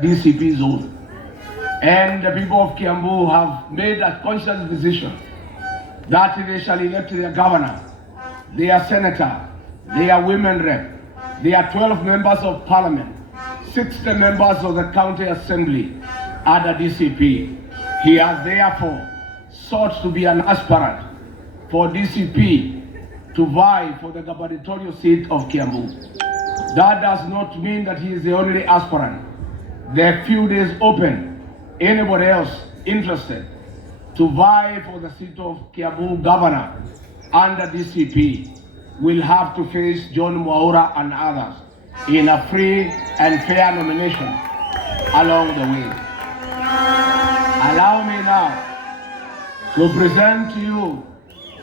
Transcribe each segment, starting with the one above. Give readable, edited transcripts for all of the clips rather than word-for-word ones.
DCP zone. And the people of Kiambu have made a conscious decision that they shall elect their governor, their senator, their women rep, their 12 members of parliament, 60 members of the county assembly at the DCP. He has therefore sought to be an aspirant for DCP to vie for the gubernatorial seat of Kiambu. That does not mean that he is the only aspirant. The field is open. Anybody else interested to vie for the seat of Kiambu governor under DCP will have to face John Mwaura and others in a free and fair nomination along the way. Allow me now to present to you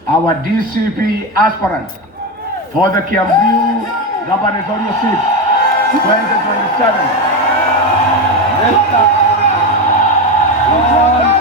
our DCP aspirant for the Kiambu gubernatorial seat 2027. Mwaura.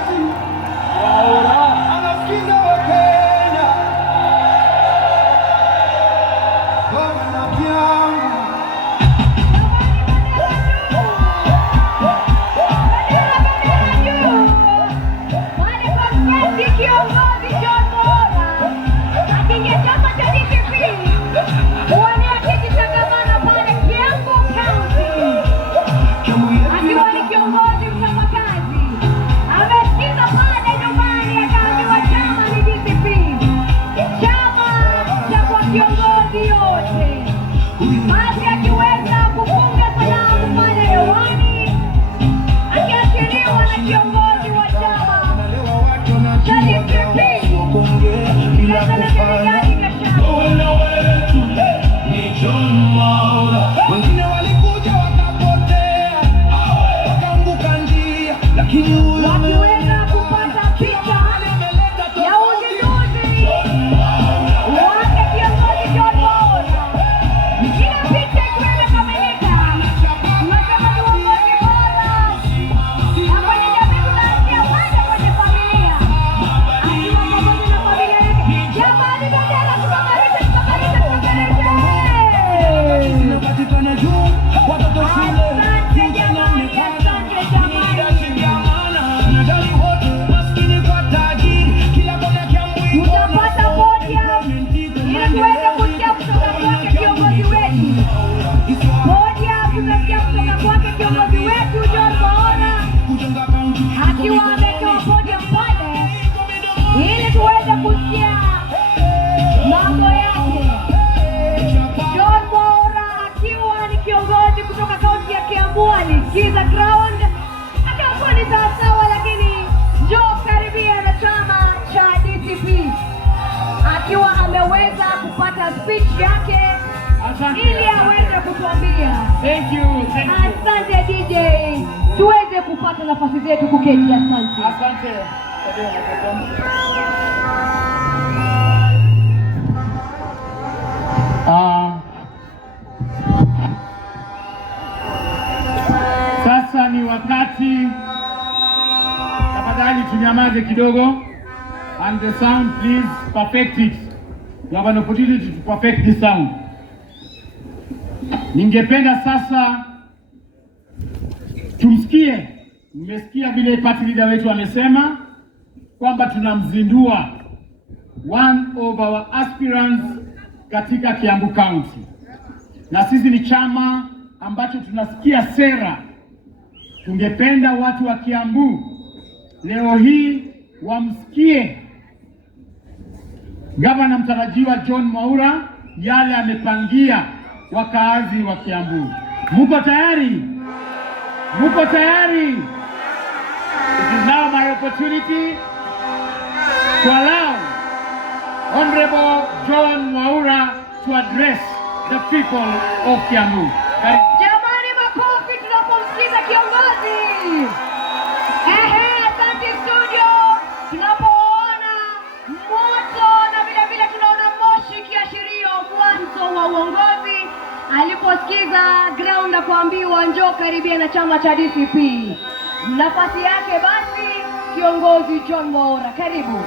Speech yake ili aweze kutuambia. Thank you. Asante DJ. Tuweze kupata nafasi zetu kuketi. Asante. Asante. Sasa ni wakati, tafadhali tunyamaze kidogo, and the sound please perfect it. You have an opportunity to perfect this sound. Ningependa sasa tumsikie. Nimesikia vile party leader wetu amesema kwamba tunamzindua one of our aspirants katika Kiambu County. Na sisi ni chama ambacho tunasikia sera. Tungependa watu wa Kiambu leo hii wamsikie Gavana mtarajiwa John Mwaura yale amepangia wakaazi wa Kiambu. Muko tayari? Muko tayari? It is now my opportunity to allow Honorable John Mwaura to address the people of Kiambu. Jamani, makofi tunapomsikiza kiongozi. Asante studio. Tunapoona moto na vile vile tunaona moshi kiashirio mwanzo wa uongozi. Aliposikiza ground na kuambiwa njoo karibia na chama cha DCP. Nafasi yake basi kiongozi John Mwaura, karibu.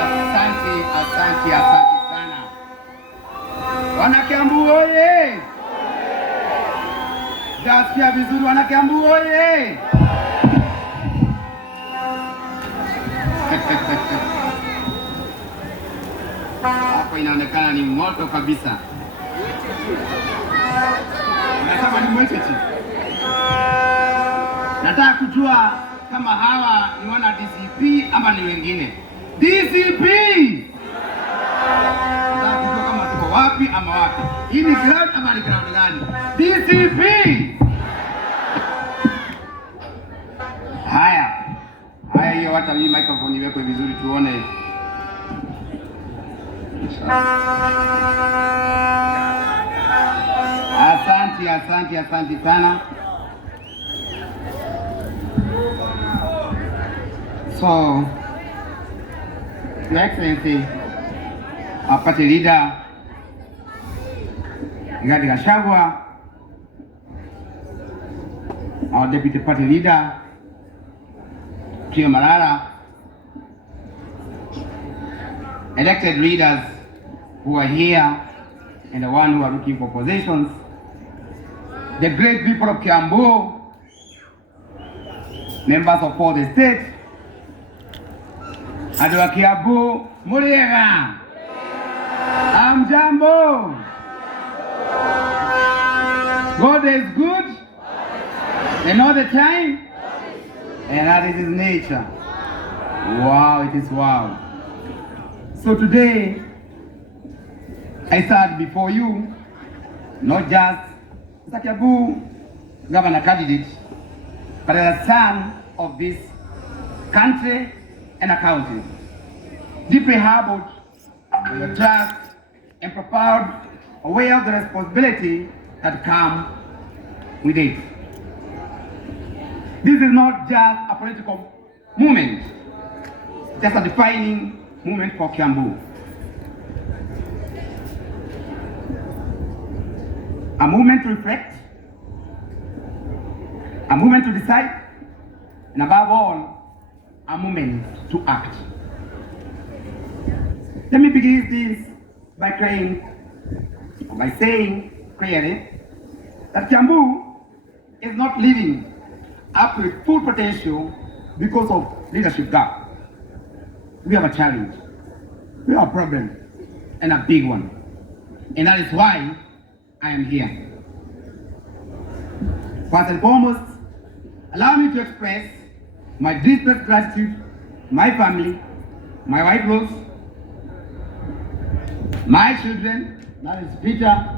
Asante sana. Wana Kiambu oye! Gasikia vizuri wana Kiambu oye! Hapo inaonekana ni moto kabisa. Unasema ni mwechechi. Nataka kujua kama hawa ni wana DCP ama ni wengine. DCP! Nataka kujua kama tuko wapi ama wapi. Hii ni ground ama ni ground gani? DCP! Haya hiyo hata hii microphone iwekwe vizuri tuone. Asante sana. So, Your Excellency, our party leader, Rigathi Gachagua, our deputy party leader, Mwaura, elected leaders who are here and the one who are looking for positions, the great people of Kiambu, members of all the states, Adwa Kiambu, Muriega, Amjambo. God is good, and all the time, and that is His nature. Wow, it is wow. So today, I stand before you, not just as a Kiambu governor candidate, but as a son of this country and a county, deeply humbled by your trust and proud, aware of the responsibility that comes with it. This is not just a political movement, just a defining moment for Kiambu. A moment to reflect, a moment to decide, and above all, a moment to act. Let me begin this by saying clearly that Kiambu is not living up to its full potential because of leadership gap. We have a challenge, we have a problem, and a big one. And that is why I am here. First and foremost, allow me to express my deepest gratitude to my family, my wife Rose, my children, that is Peter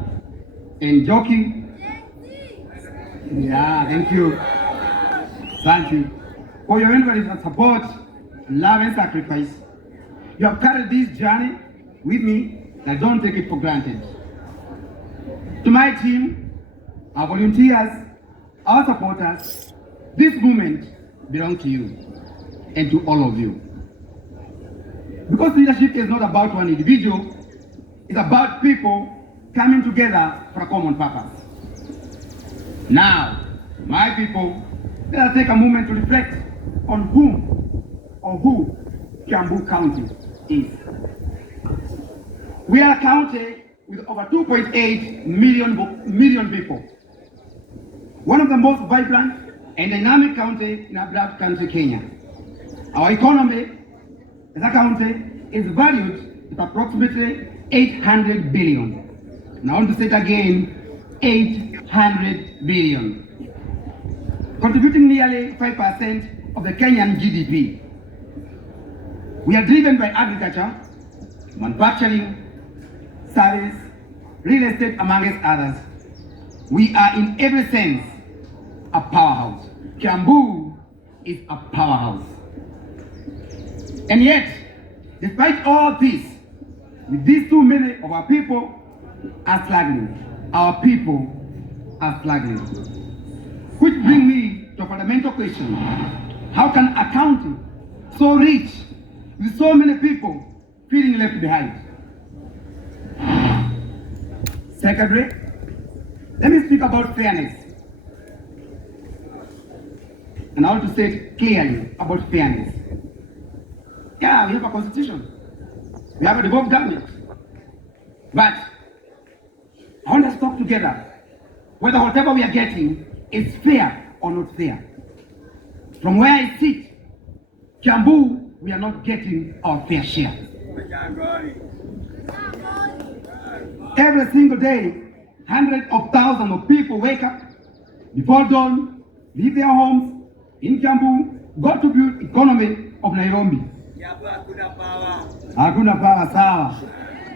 and Joking. Yeah, thank you. Thank you for your unconditional support, love and sacrifice. You have carried this journey with me, and I don't take it for granted. To my team, our volunteers, our supporters, this movement belongs to you and to all of you. Because leadership is not about one individual, it's about people coming together for a common purpose. Now, my people, let us take a moment to reflect on who Kiambu County is. We are a county with over 2.8 million people. One of the most vibrant and dynamic county in our black country, Kenya. Our economy as a county is valued at approximately 800 billion. And I want to say it again, 800 billion. Contributing nearly 5% of the Kenyan GDP. We are driven by agriculture, manufacturing, service, real estate, amongst others. We are in every sense a powerhouse. Kiambu is a powerhouse. And yet, despite all this, with these too many of our people are struggling. Our people are struggling. Which brings me to a fundamental question. How can a county so rich, with so many people feeling left behind? Secondly, let me speak about fairness. And I want to say it clearly about fairness. Yeah, we have a constitution. We have a devolved government. But I want us to talk together whether whatever we are getting is fair or not fair. From where I sit, Kiambu, we are not getting our fair share. Every single day, hundreds of thousands of people wake up before dawn, leave their homes in Kiambu, go to build economy of Nairobi. Hakuna power, sawa.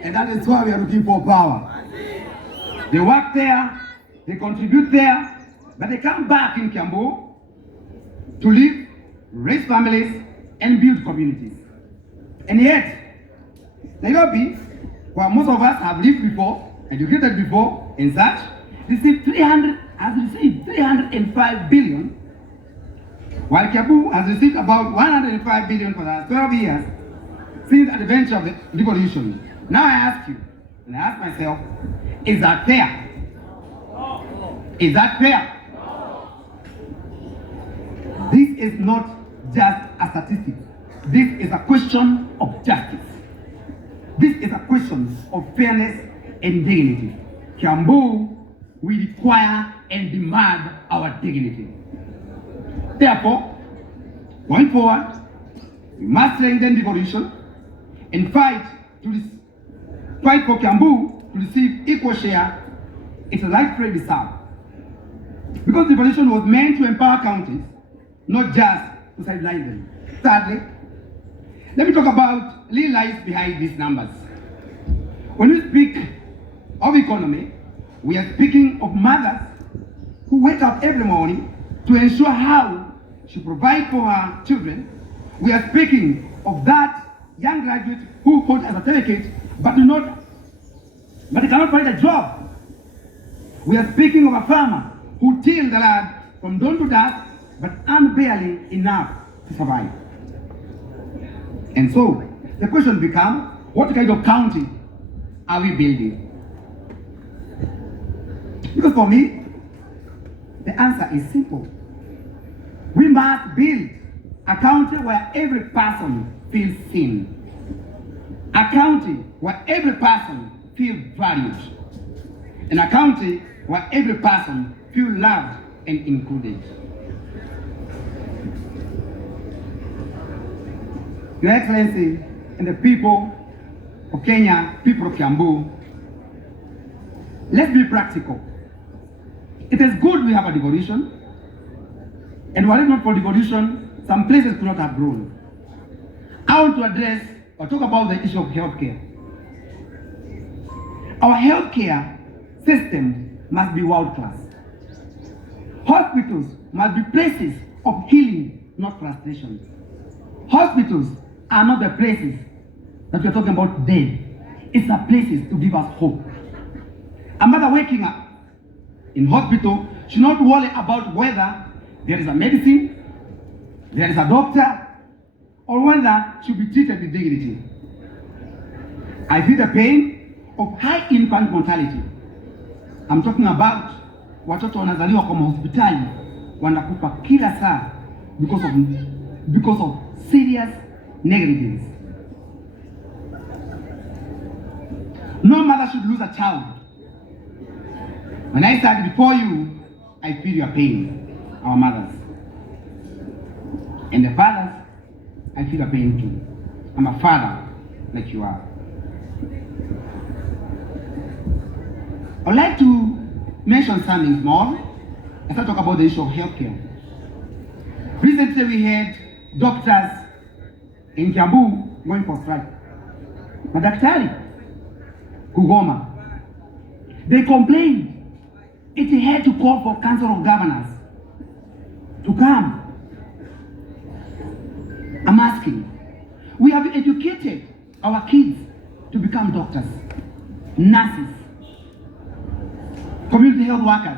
And that is why we are looking for power. They work there, they contribute there, but they come back in Kiambu to live, raise families, and build communities. And yet, Nairobi, where most of us have lived before, educated before, and such, has received 305 billion, while Kiambu has received about 105 billion for the last 12 years since the adventure of the devolution. Now I ask you, and I ask myself, is that fair? Is that fair? This is not just a statistic. This is a question of justice. This is a question of fairness and dignity. Kiambu, we require and demand our dignity. Therefore, going forward, we must strengthen devolution and fight for Kiambu to receive equal share. It's a rightfully deserved. Because devolution was meant to empower counties, not just to sideline them. Thirdly, let me talk about real life behind these numbers. When we speak of economy, we are speaking of mothers who wake up every morning to ensure how she provides for her children. We are speaking of that young graduate who got a certificate but cannot find a job. We are speaking of a farmer who tilled the land from dawn to dusk but earned barely enough to survive. And so the question becomes, what kind of county are we building? Because for me, the answer is simple. We must build a county where every person feels seen. A county where every person feels valued. And a county where every person feels loved and included. Your Excellency and the people of Kenya, people of Kiambu, let's be practical. It is good we have a devolution, and were it not for devolution, some places could not have grown. I want to address or talk about the issue of healthcare. Our healthcare system must be world class. Hospitals must be places of healing, not frustration. Hospitals are not the places that we're talking about dead. It's the places to give us hope. A mother waking up in hospital should not worry about whether there is a medicine, there is a doctor, or whether she will be treated with dignity. I feel the pain of high infant mortality. I'm talking about watoto wanazaliwa kwa hospitali wanakufa kila saa because of serious negligence. No mother should lose a child. When I stand before you, I feel your pain, our mothers. And the fathers, I feel your pain too. I'm a father like you are. I'd like to mention something small as I talk about the issue of healthcare. Recently we had doctors in Kiambu going for strike. Madaktari kugoma. They complained. It had to call for Council of Governors to come. I'm asking, we have educated our kids to become doctors, nurses, community health workers,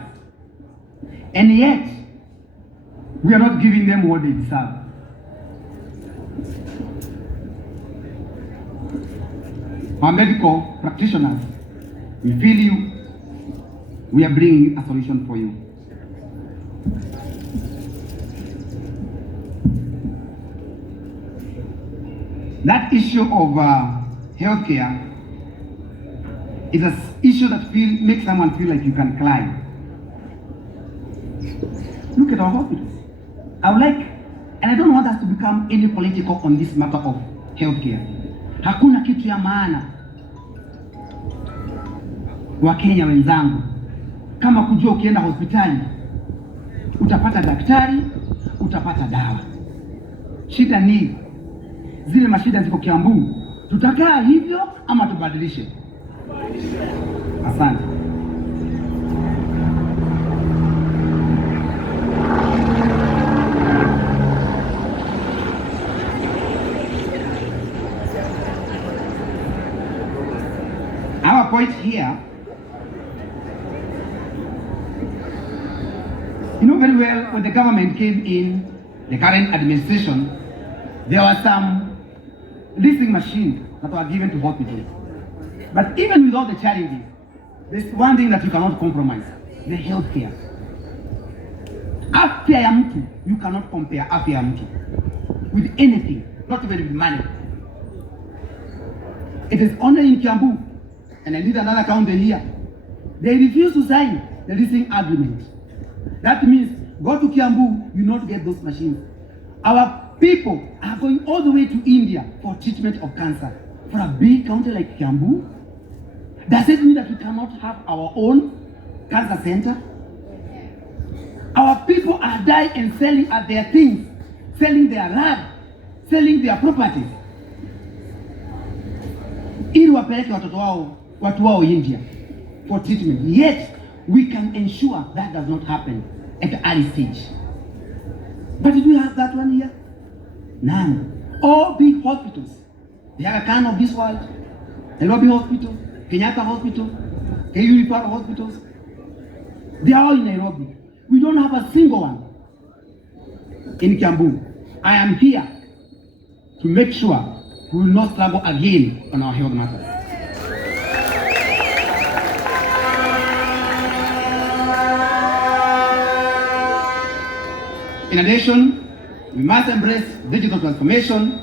and yet we are not giving them what they deserve. Our medical practitioners, we feel you. We are bringing a solution for you. That issue of healthcare is an issue that makes someone feel like you can climb. at our hospitals. I would like, and I don't want us to become any political on this matter of healthcare. Hakuna kitu ya maana Wakenya wenzangu kama kujua ukienda hospitali utapata daktari, utapata dawa. Shida ni zile mashida ziko Kiambu, tutakaa hivyo ama tubadilishe? Asante. Our point here, you know very well, when the government came in, the current administration, there were some leasing machines that were given to hospitals. But even with all the challenges, there's one thing that you cannot compromise, the healthcare. Afya ya mtu, you cannot compare afya ya mtu with anything, not even with money. It is only in Kiambu, and I need another county here. They refuse to sign the leasing agreement. That means go to Kiambu, you not get those machines. Our people are going all the way to India for treatment of cancer. For a big county like Kiambu, does it mean that we cannot have our own cancer center? Our people are dying and selling at their things, selling their land, selling their properties, ili wapeleke watu wao India for treatment. Yet we can ensure that does not happen at the early stage. But did we have that one here? None. All big hospitals, the Aga Khan of this world, Nairobi Hospital, Kenyatta Hospital, KU hospitals, they are all in Nairobi. We don't have a single one in Kiambu. I am here to make sure we will not struggle again on our health matters. In addition, we must embrace digital transformation.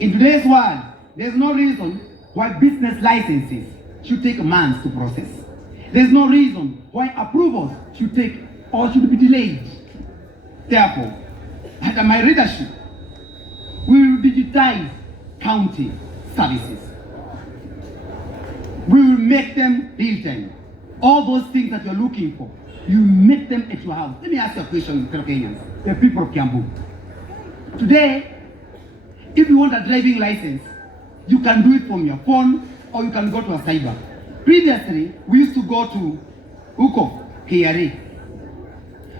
In today's world, there's no reason why business licenses should take months to process. There's no reason why approvals should take or should be delayed. Therefore, under my leadership, we will digitize county services. We will make them real-time. All those things that you're looking for, you make them at your house. Let me ask you a question, fellow Kenyans, the people of Kiambu. Today, if you want a driving license, you can do it from your phone or you can go to a cyber. Previously, we used to go to KRA.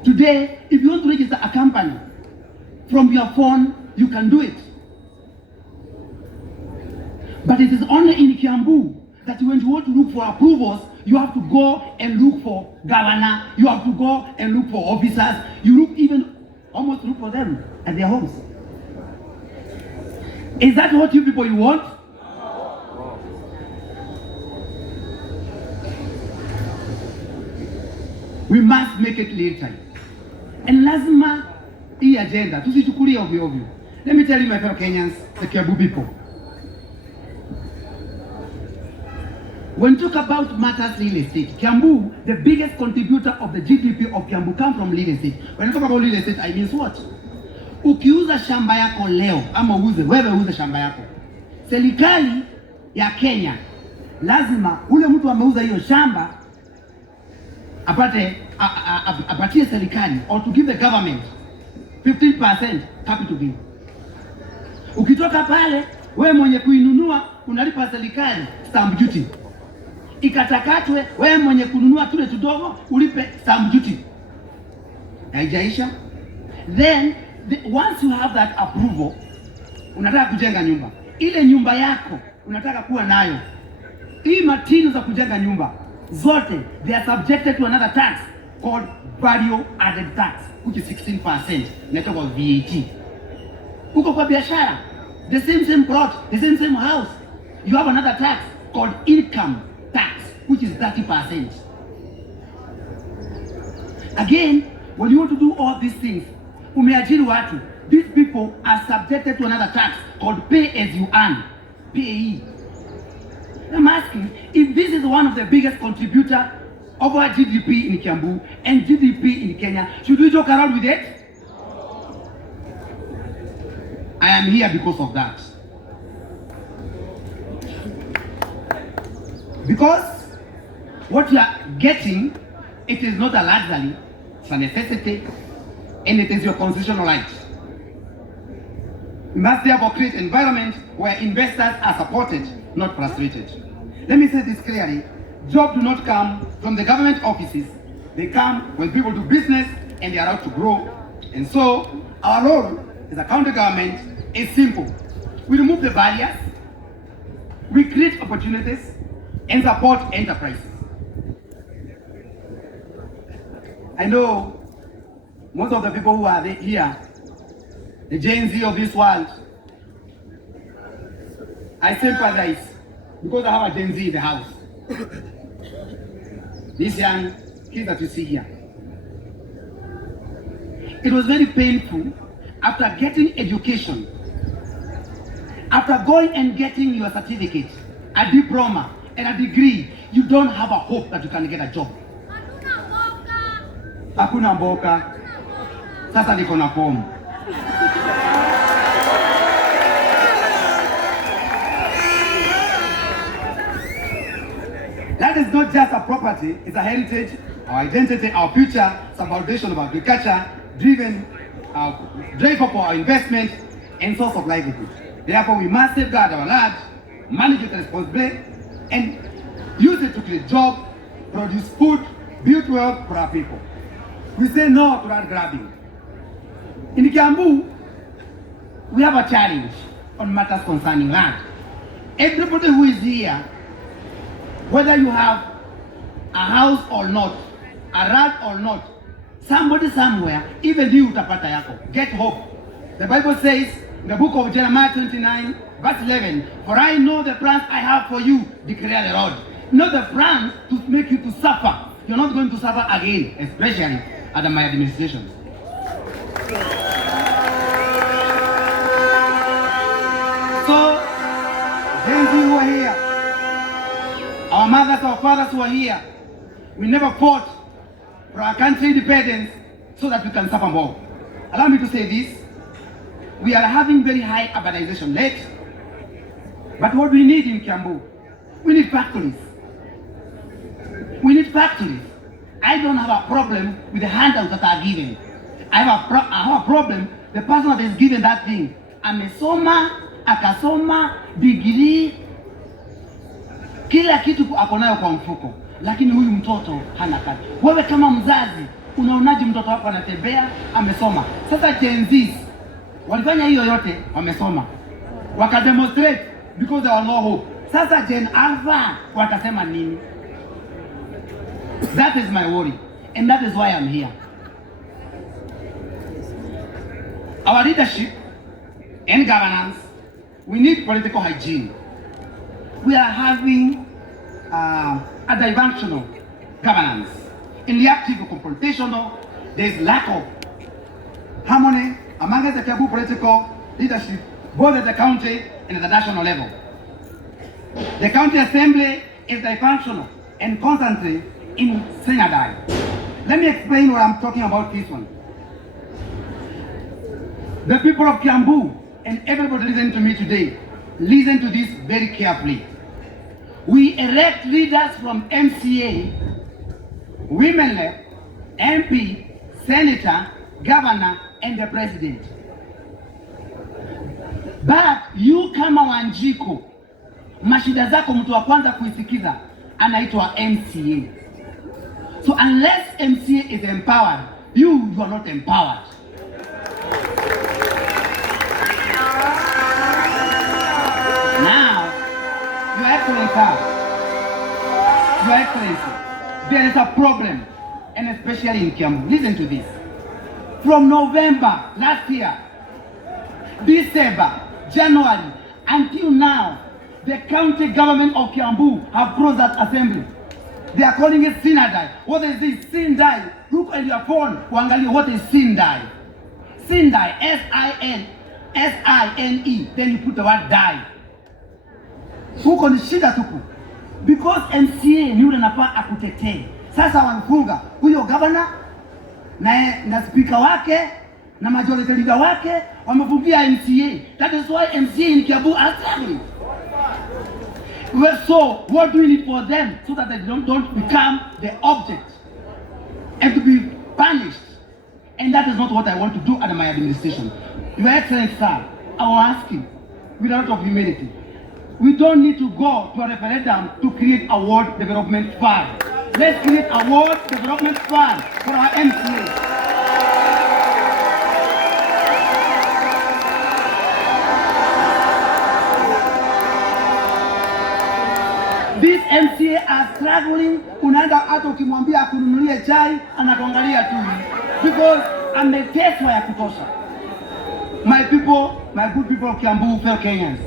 Today, if you want to register a company, from your phone, you can do it. But it is only in Kiambu that when you want to look for approvals, you have to go and look for governor, you have to go and look for officers, almost look for them at their homes. Is that what you people want? We must make it real time. And lazima hii agenda tusichukulie ovyo ovyo. Let me tell you, my fellow Kenyans, the Kiambu people. When you talk about matters real estate, Kiambu, the biggest contributor of the GDP of Kiambu come from real estate. When I talk about real estate, I mean what? Ukiuza shamba yako leo, ama wewe uuze shamba yako, serikali ya Kenya lazima ule mtu ameuza hiyo shamba apatie serikali or to give the government 15% capital gain. Ukitoka pale, wewe mwenye kuinunua unalipa serikali stamp duty. Ikatakatwe, wewe mwenye kununua tule tudogo ulipe stamp duty. Haijaisha. Then once you have that approval, unataka kujenga nyumba. Ile nyumba yako unataka kuwa nayo, hii materials za kujenga nyumba zote, they are subjected to another tax called value added tax, which is 16%. Inaitwa VAT. Uko kwa biashara, the same plot, the same house, you have another tax called income tax, which is 30%. Again, when you want to do all these things, umeajiri watu, these people are subjected to another tax called pay as you earn, PAE. I'm asking if this is one of the biggest contributor over GDP in Kiambu and GDP in Kenya. Should we joke around with it? I am here because of that. Because what you are getting, it is not a luxury, it's a necessity, and it is your constitutional right. We must therefore create an environment where investors are supported, not frustrated. Let me say this clearly. Jobs do not come from the government offices. They come when people do business and they are out to grow. And so, our role as a county government is simple. We remove the barriers, we create opportunities, and support enterprises. I know most of the people who are here, the Gen Z of this world, I sympathize because I have a Gen Z in the house. These young kids that you see here. It was very painful after getting education, after going and getting your certificate, a diploma, and a degree, you don't have a hope that you can get a job. Hakuna mboka. Sasa niko na fomu. That is not just a property, it's a heritage, our identity, our future, it's a foundation of agriculture, drive for our investment and source of livelihood. Therefore, we must safeguard our land, manage it responsibly, and use it to create jobs, produce food, build wealth for our people. We say no to land grabbing. In Kiambu, we have a challenge on matters concerning land. Everybody who is here, whether you have a house or not, a land or not, somebody somewhere, even you utapata yako. Get hope. The Bible says in the book of Jeremiah 29, verse 11, for I know the plans I have for you, declare the Lord. Not the plans to make you to suffer. You're not going to suffer again, especially under my administration. So, Gen Z who are here, our mothers, our fathers who are here, we never fought for our country independence so that we can suffer more. Allow me to say this. We are having very high urbanization rate, but what we need in Kiambu, we need factories. We need factories. I don't have a problem with the handouts that are given. I have a problem, the person that is given that thing. Amesoma, akasoma, degree, kila kitu ako nayo kwa mfuko, lakini huyu mtoto hana kazi. Wewe kama mzazi, unaonaje mtoto wako anatembea, amesoma? Sasa Gen Zs walifanya hiyo yote, wamesoma, wakademonstrate because there was no hope. Sasa Gen Alpha watasema nini? That is my worry, and that is why I'm here. Our leadership and governance, we need political hygiene. We are having a dysfunctional governance. In the active confrontational, there's lack of harmony among the Kiambu political leadership, both at the county and at the national level. The county assembly is dysfunctional and constantly in synody. Let me explain what I'm talking about this one. The people of Kiambu and everybody listening to me today, listen to this very carefully. We elect leaders from MCA, women rep, MP, senator, governor, and the president. But you kama Wanjiko, mashida zako mtu wa kwanza kuisikiza anaitwa MCA. So unless MCA is empowered, you are not empowered. Now, Your Excellency, there is a problem, and especially in Kiambu. Listen to this. From November last year, December, January, until now, the county government of Kiambu have closed that assembly. They are calling it Synodi. What is this? Sindai. Look at your phone. Wangalia, what is Sindai? Sindai, S-I-N-E. Then you put the word die. Huko ni shida tuku. Because MCA ni ule nafaa akutetee. Sasa wamfunga huyo governor na speaker wake na majority leader wake, wamefungia MCA. That is why MCA in Kiambu are struggling. So what do we need for them so that they don't become the object and to be punished? And that is not what I want to do under my administration. Your Excellency, sir, I will ask you with a lot of humility. We don't need to go to a referendum to create a ward development fund. Let's create a ward development fund for our MCA. These MCA are struggling. Unaenda hata ukimwambia akununulie chai anakuangalia tu, because ameteswa ya kutosha. My people, my good people of Kiambu, fellow Kenyans,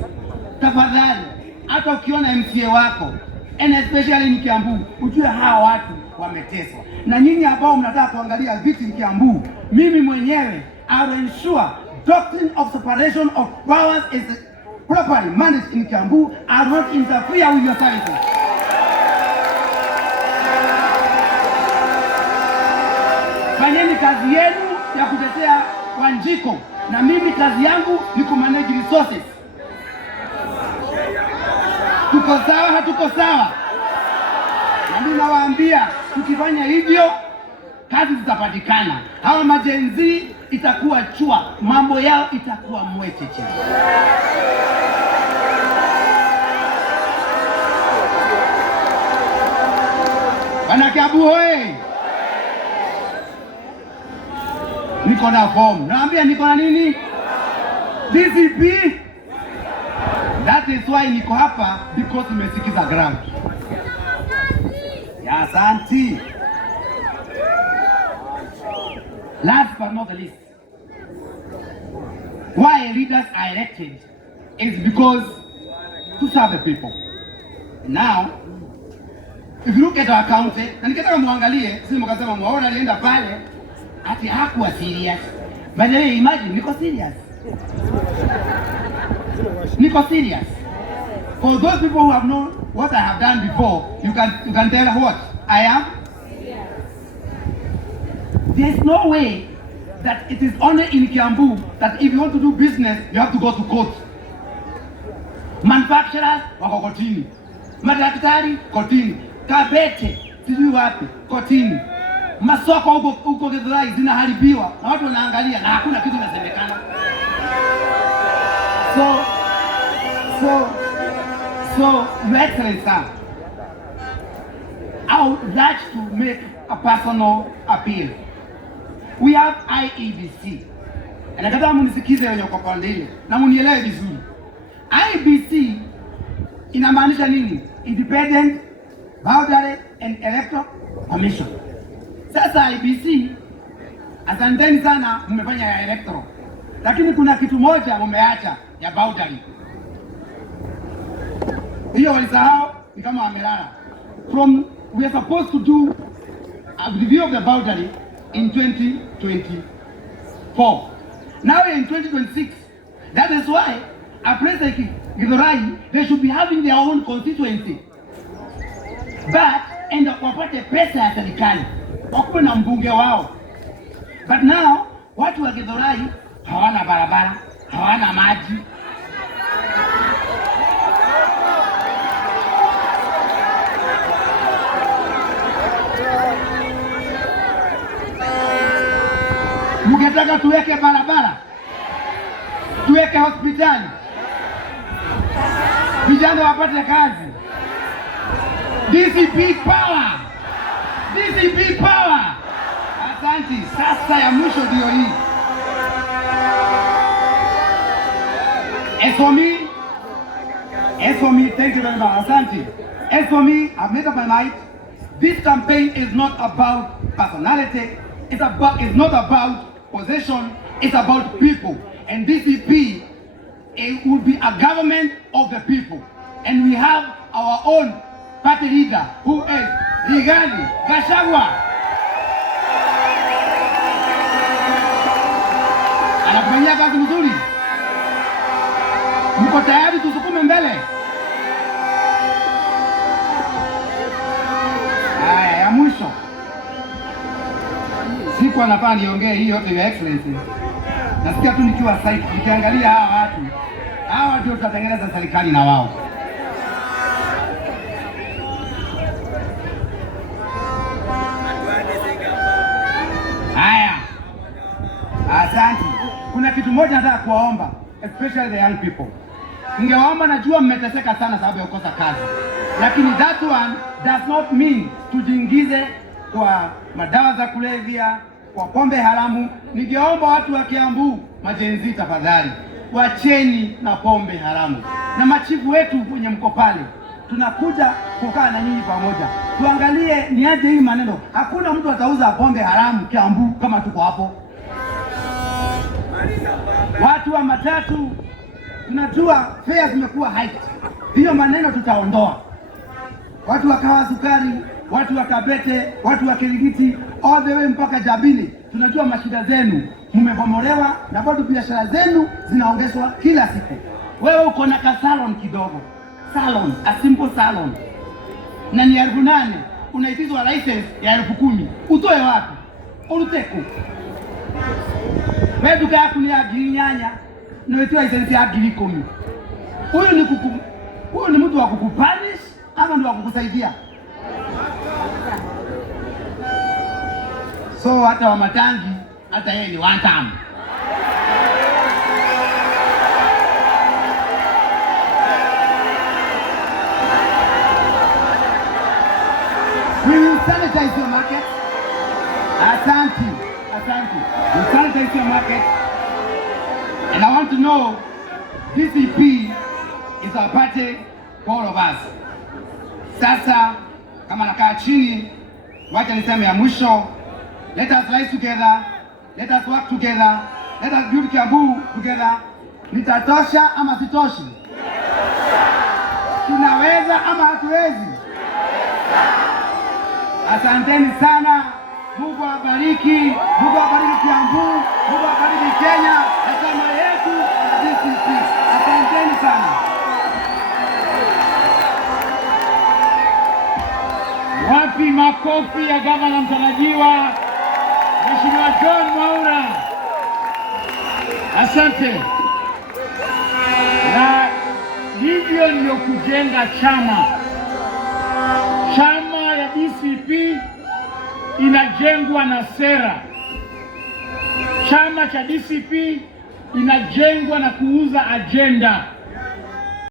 tafadhali hata ukiona MCA wako and especially in Kiambu, ujue hawa watu wameteswa. Na nyinyi ambao mnataka kuangalia viti in Kiambu, mimi mwenyewe I will ensure doctrine of separation of powers is properly managed in Kiambu. I won't interfere with your services. Fanyeni kazi yenu ya kutetea Wanjiko, na mimi kazi yangu ni kumanage resources. Tuko sawa, hatuko sawa? Na mimi nawaambia tukifanya hivyo kazi zitapatikana. Hawa majenzi itakuwa chua, mambo yao itakuwa mwecheche. Bana Kiambu hoye! Niko na form. Naambia niko na nini? DCP. That is why niko hapa, because nimesikiza ground. Ya asante. Last but not the least, why leaders are elected is because to serve the people. Now, if you look at our county, na nikitaka muangalie, sisi mkasema Mwaura alienda pale ati hakuwa serious. By the way, imagine niko serious. Niko serious. For those people who have known what I have done before, you can tell what I am. There is no way that it is only in Kiambu that if you want to do business, you have to go to court. Manufacturers wako kotini, madaktari kotini, Kabete sijui wapi kotini, masoko huko Githurai zinaharibiwa na watu wanaangalia na hakuna kitu kinasemekana. So Your Excellency, sir, I would like to make a personal appeal. We have IEBC. Na nataka munisikize wenye kwa pande ile na munielewe vizuri. IEBC inamaanisha nini? Independent Boundary and Electoral Commission. Sasa IEBC, asanteni sana mmefanya ya electoral. Lakini kuna kitu moja mumeacha ya boundary. Hiyo walisahau ni kama wamelala. We are supposed to do a review of the boundary in 2024. Now we are in 2026. That is why a place like Githurai, they should be having their own constituency. But enda wapate pesa ya serikali, wakuwe na mbunge wao. But now watu wa Githurai hawana barabara, hawana maji. Mngetaka tuweke barabara, tuweke hospitali, vijana wapate kazi. DCP power! DCP power! Asante, sasa ya mwisho ndio hii. As for me, thank you very much. Asante. As for me, I've made up my mind. This campaign is not about personality. It's not about possession. It's about people. And DCP, it will be a government of the people. And we have our own party leader, who is Rigathi Gachagua. Anafanyia kazi mzuri. Mko tayari tusukume mbele? Haya, ya mwisho. sikuwa nafaa niongee hii yote, Your Excellency. Nasikia tu nikiwa site nikiangalia hawa ndio tutatengeneza serikali na wao. Haya, asante. Kuna kitu moja nataka kuwaomba, especially the young people. Ningewaomba, najua mmeteseka sana sababu ya kukosa kazi, lakini that one does not mean tujiingize kwa madawa za kulevya, kwa pombe haramu. Ningeomba watu wa Kiambu, majenzi, tafadhali wacheni na pombe haramu. Na machifu wetu kwenye mko pale, tunakuja kukaa na nyinyi pamoja, tuangalie ni aje hii maneno. Hakuna mtu atauza pombe haramu Kiambu kama tuko hapo. Watu wa matatu, tunajua fare zimekuwa high. Hiyo maneno tutaondoa. Watu wakawa sukari, watu wa Kabete, watu wa Kirigiti, all the way mpaka Jabini. Tunajua mashida zenu, mmebomolewa na bado biashara zenu zinaongezwa kila siku. Wewe uko na ka salon kidogo, salon, a simple salon, na ni 8,000, unaitizwa license ya 10,000. Utoe wapi? Uluteko. Wewe duka yako ni ya nyanya, na wewe license ya 10,000. Huyu ni mtu wa kukupanish ama ndio wa kukusaidia? So hata Wamatangi, hata yeye ni one time. We will sanitize your market. Asante. We sanitize your market. And I want to know, DCP is our party for all of us. Sasa, kama nakaa chini, wacha niseme ya mwisho. Let us rise together. Let us work together. Let us build Kiambu together. Nitatosha ama sitoshi? Tunaweza ama hatuwezi? Asanteni sana. Mungu awabariki. Mungu awabariki Kiambu. Mungu awabariki Kenya na chama yetu na DCP. Asanteni sana. Wapi makofi ya gavana mtarajiwa Mheshimiwa John Mwaura. Asante. Na hivyo ndio kujenga chama. Chama ya DCP inajengwa na sera. Chama cha DCP inajengwa na kuuza agenda.